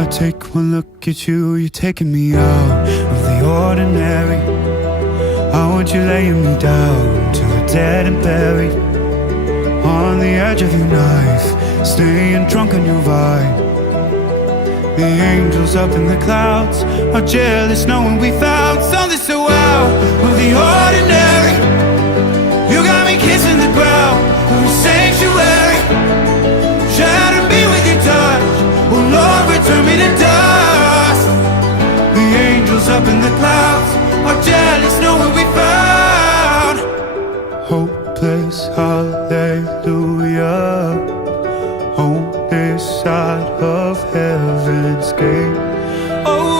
I take one look at you, you're taking me out of the ordinary. I want you laying me down to a dead and buried, on the edge of your knife, staying drunk on your vine. The angels up in the clouds are jealous knowing we found something so out of the ordinary. You got me kissing the ground of a sanctuary, shatter me with your touch, oh Lord, return me to dust. The angels up in the clouds are jealous knowing we found hopeless hallelujah on this side of heaven's gate. Oh,